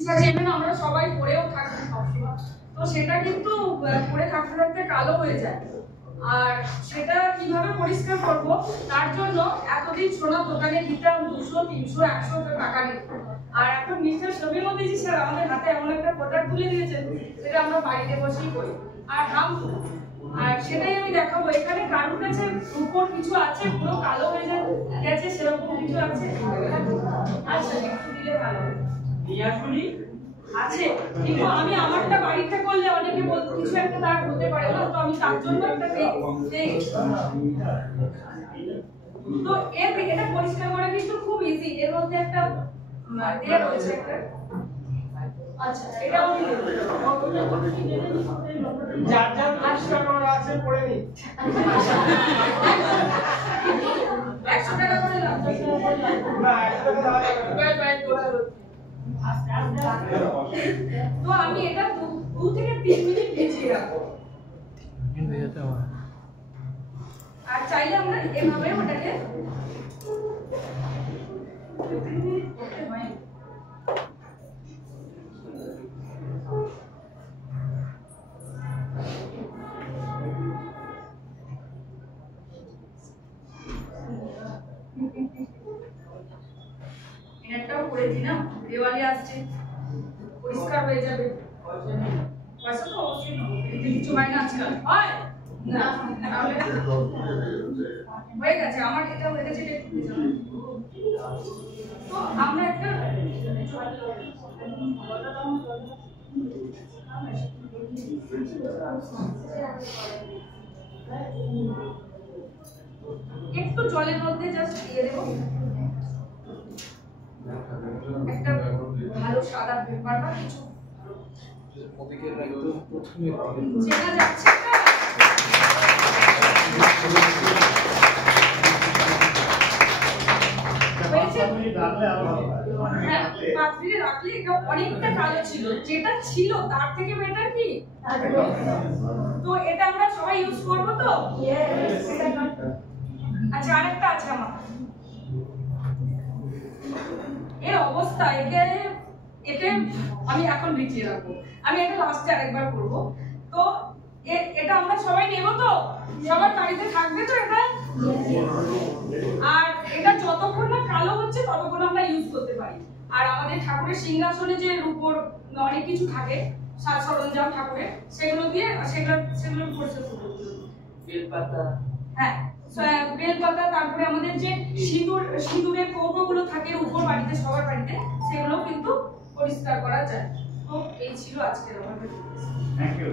আমরা সবাই পরেও থাকি সবসময়, তো সেটা কিন্তু পরে থাকতে থাকতে কালো হয়ে যায়। আর সেটা কিভাবে পরিষ্কার করব, তার জন্য এতদিন সোনার দোকানে দিতাম 200, 300, 100 টাকা নিত। আর এখন মিস্টার শফি মোদিজি স্যার আমাদের হাতে এমন একটা প্রোডাক্ট তুলে দিয়েছেন, যেটা আমরা বাড়িতে বসেই করি আর আর সেটাই আমি দেখাবো। এখানে কারোর কাছে উপর কিছু আছে পুরো কালো হয়ে গেছে, সেরকম কিছু আছে? আচ্ছা, একটু দিলে ভালো আছে। কিন্তু আমি আমারটা বাড়িতে করলে অনেকে বলতে কিছু একটা তার হতে পারে না, তো আমি তার জন্য একটা তো এটা পরিষ্কার করা কিন্তু খুব ইজি। এর মধ্যে একটা দেয়া রয়েছে একটা। আচ্ছা, এটা আমি যার যার পরিষ্কার করা আছে পড়ে নি। 100 টাকা করে লাভ না, 100 টাকা তো আমি এটা 2 থেকে 3 মিনিট ভিজিয়ে রাখবো। আর চাইলে আমরা এভাবে ওটাকে করতে হয়। এটাও করে দিই না, দেওয়ালি আসছে, পরিষ্কার হয়ে যাবে। পয়সা তো অবশ্যই নেবো, কিছু হয় না আজকাল, হয় না তাহলে হয়ে গেছে। আমার এটা হয়ে গেছে, তো আমরা একটা একটু জলের মধ্যে জাস্ট দিয়ে দেবো একটা ভালো সাদা পেপার বা কিছু চেনা যাচ্ছে না। পাত্রে রাখলে এটা অনেকটা কালো ছিল, যেটা ছিল তার থেকে বেটার কি। তো এটা আমরা সবাই ইউজ করবো তো। আচ্ছা, আরেকটা আছে আমার এই অবস্থা, এতে আমি এখন ভিজিয়ে রাখবো। আমি এটা লাস্টে আরেকবার করবো। তো এটা আমরা সবাই নেব তো, সবার বাড়িতে থাকবে তো এটা। আর এটা যতক্ষণ না কালো হচ্ছে ততক্ষণ আমরা ইউজ করতে পারি। আর আমাদের ঠাকুরের সিংহাসনে যে রূপোর অনেক কিছু থাকে, সাজ সরঞ্জাম ঠাকুরের, সেগুলো দিয়ে সেগুলো পরিষ্কার করতে হবে। বেলপাতা, হ্যাঁ বেলপাতা, তারপরে আমাদের যে সিঁদুরের কৌটোগুলো থাকে উপর বাড়িতে, সবার বাড়িতে, সেগুলো কিন্তু পরিষ্কার করা যায়। তো এই ছিল আজকের আমার। Thank you.